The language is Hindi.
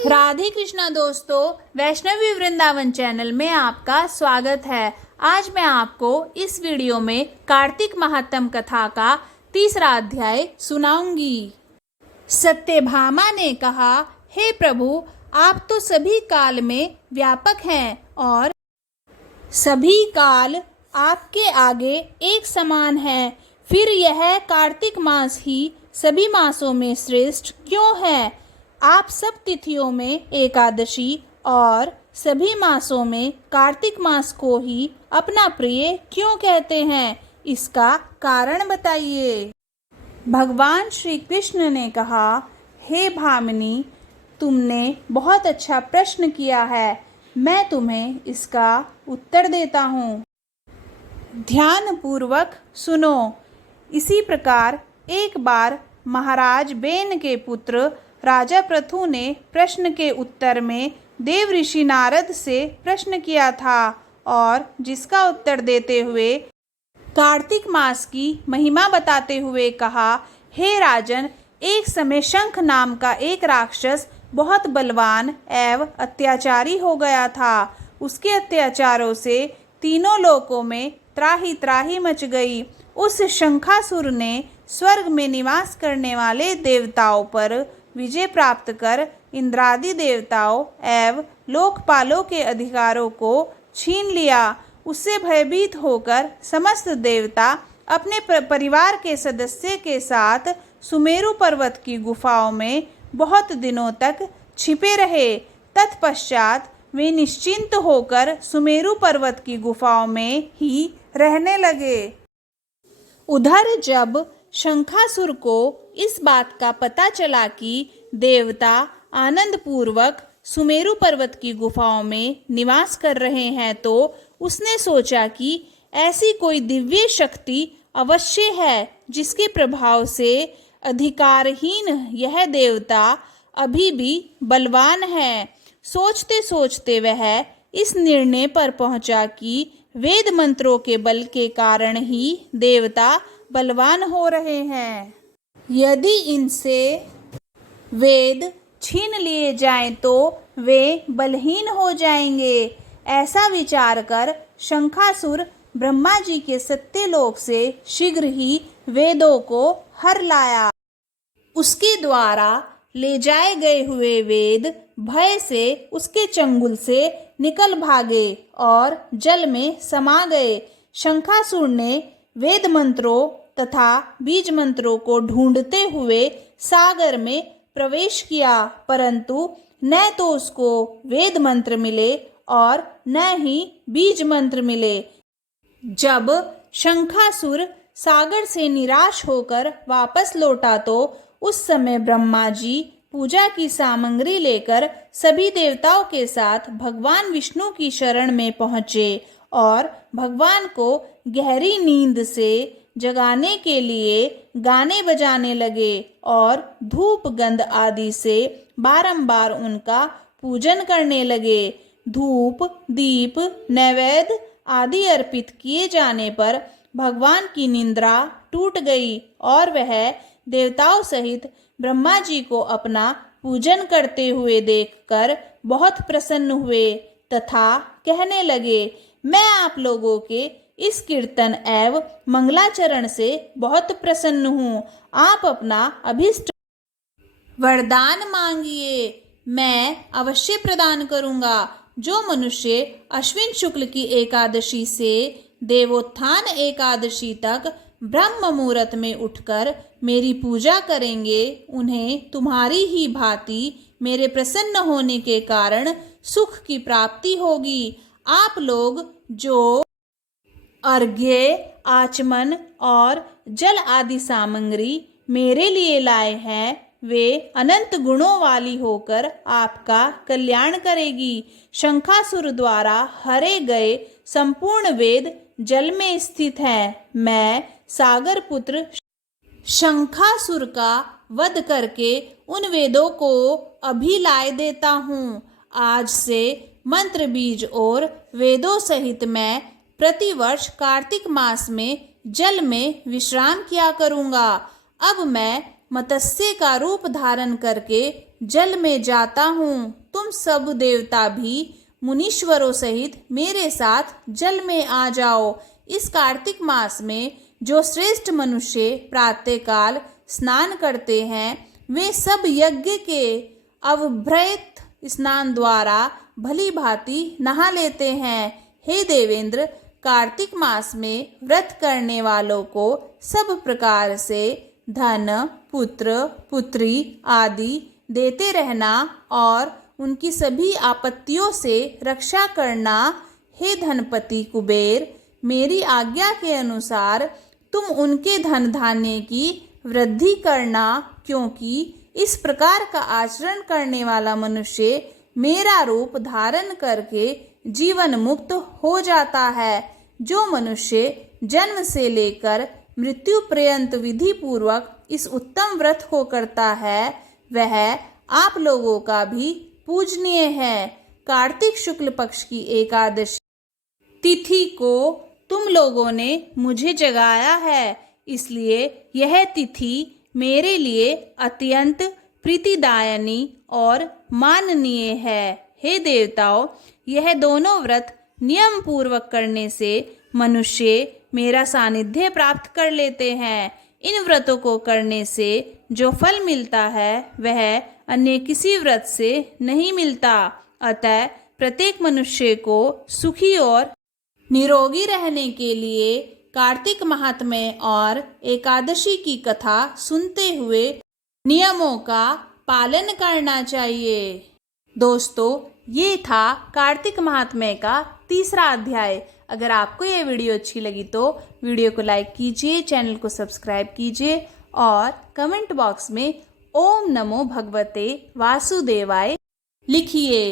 राधे कृष्णा दोस्तों, वैष्णवी वृंदावन चैनल में आपका स्वागत है। आज मैं आपको इस वीडियो में कार्तिक महात्म कथा का तीसरा अध्याय सुनाऊंगी। सत्यभामा ने कहा, हे प्रभु, आप तो सभी काल में व्यापक हैं और सभी काल आपके आगे एक समान है। फिर यह कार्तिक मास ही सभी मासों में श्रेष्ठ क्यों है? आप सब तिथियों में एकादशी और सभी मासों में कार्तिक मास को ही अपना प्रिय क्यों कहते हैं? इसका कारण बताइए। भगवान श्री कृष्ण ने कहा, हे भामिनी, तुमने बहुत अच्छा प्रश्न किया है। मैं तुम्हें इसका उत्तर देता हूँ। ध्यान पूर्वक सुनो। इसी प्रकार एक बार महाराज बेन के पुत्र राजा पृथु ने प्रश्न के उत्तर में देव ऋषि नारद से प्रश्न किया था और जिसका उत्तर देते हुए कार्तिक मास की महिमा बताते हुए कहा, हे राजन, एक समय शंख नाम का एक राक्षस बहुत बलवान एवं अत्याचारी हो गया था। उसके अत्याचारों से तीनों लोकों में त्राही त्राही मच गई। उस शंखासुर ने स्वर्ग में निवास करने वाले देवताओं पर विजय प्राप्त कर इंद्रादि देवताओं एवं लोकपालों के अधिकारों को छीन लिया। उससे भयभीत होकर समस्त देवता अपने परिवार के सदस्य के साथ सुमेरु पर्वत की गुफाओं में बहुत दिनों तक छिपे रहे। तत्पश्चात वे निश्चिंत होकर सुमेरु पर्वत की गुफाओं में ही रहने लगे। उधर जब शंखासुर को इस बात का पता चला कि देवता आनंद पूर्वक सुमेरु पर्वत की गुफाओं में निवास कर रहे हैं, तो उसने सोचा कि ऐसी कोई दिव्य शक्ति अवश्य है जिसके प्रभाव से अधिकारहीन यह देवता अभी भी बलवान है। सोचते सोचते वह इस निर्णय पर पहुंचा कि वेद मंत्रों के बल के कारण ही देवता बलवान हो रहे हैं। यदि इनसे वेद छीन लिए जाएं तो वे बलहीन हो जाएंगे। ऐसा विचार कर शंखासुर ब्रह्मा जी के सत्यलोक से शीघ्र ही वेदों को हर लाया। उसके द्वारा ले जाए गए हुए वेद भय से उसके चंगुल से निकल भागे और जल में समा गए। शंखासुर ने वेद मंत्रों तथा बीज मंत्रों को ढूंढते हुए सागर में प्रवेश किया, परंतु न तो उसको वेद मंत्र मिले और न ही बीज मंत्र मिले। जब शंखासुर सागर से निराश होकर वापस लौटा तो उस समय ब्रह्मा जी पूजा की सामग्री लेकर सभी देवताओं के साथ भगवान विष्णु की शरण में पहुँचे और भगवान को गहरी नींद से जगाने के लिए गाने बजाने लगे और धूप गंध आदि से बारंबार उनका पूजन करने लगे। धूप, दीप, नैवेद्य आदि अर्पित किए जाने पर भगवान की निद्रा टूट गई और वह देवताओं सहित ब्रह्मा जी को अपना पूजन करते हुए देखकर बहुत प्रसन्न हुए तथा कहने लगे, मैं आप लोगों के इस कीर्तन एवं मंगलाचरण से बहुत प्रसन्न हूँ। आप अपना अभिष्ट वरदान मांगिए, मैं अवश्य प्रदान करूँगा। जो मनुष्य अश्विन शुक्ल की एकादशी से देवोत्थान एकादशी तक ब्रह्म मुहूर्त में उठकर मेरी पूजा करेंगे, उन्हें तुम्हारी ही भांति मेरे प्रसन्न होने के कारण सुख की प्राप्ति होगी। आप लोग जो अर्घ्य, आचमन और जल आदि सामग्री मेरे लिए लाए हैं, वे अनंत गुणों वाली होकर आपका कल्याण करेगी। शंखासुर द्वारा हरे गए संपूर्ण वेद जल में स्थित हैं। मैं सागर पुत्र शंखासुर का वध करके उन वेदों को अभी लाए देता हूँ। आज से मंत्र, बीज और वेदों सहित मैं प्रतिवर्ष कार्तिक मास में जल में विश्राम किया करूँगा। अब मैं मत्स्य का रूप धारण करके जल में जाता हूँ। तुम सब देवता भी मुनीश्वरों सहित मेरे साथ जल में आ जाओ। इस कार्तिक मास में जो श्रेष्ठ मनुष्य प्रातःकाल स्नान करते हैं वे सब यज्ञ के अवभृत स्नान द्वारा भली भांति नहा लेते हैं। हे देवेंद्र, कार्तिक मास में व्रत करने वालों को सब प्रकार से धन, पुत्र, पुत्री आदि देते रहना और उनकी सभी आपत्तियों से रक्षा करना। हे धनपति कुबेर, मेरी आज्ञा के अनुसार तुम उनके धन धान्य की वृद्धि करना, क्योंकि इस प्रकार का आचरण करने वाला मनुष्य मेरा रूप धारण करके जीवन मुक्त हो जाता है। जो मनुष्य जन्म से लेकर मृत्यु पर्यंत विधि पूर्वक इस उत्तम व्रत को करता है वह आप लोगों का भी पूजनीय है। कार्तिक शुक्ल पक्ष की एकादशी तिथि को तुम लोगों ने मुझे जगाया है, इसलिए यह तिथि मेरे लिए अत्यंत प्रीतिदायनी और माननीय है। हे देवताओं, यह दोनों व्रत नियम पूर्वक करने से मनुष्य मेरा सानिध्य प्राप्त कर लेते हैं। इन व्रतों को करने से जो फल मिलता है वह अन्य किसी व्रत से नहीं मिलता। अतः प्रत्येक मनुष्य को सुखी और निरोगी रहने के लिए कार्तिक महात्म्य और एकादशी की कथा सुनते हुए नियमों का पालन करना चाहिए। दोस्तों, ये था कार्तिक महात्म्य का तीसरा अध्याय। अगर आपको ये वीडियो अच्छी लगी तो वीडियो को लाइक कीजिए, चैनल को सब्सक्राइब कीजिए और कमेंट बॉक्स में ओम नमो भगवते वासुदेवाय लिखिए।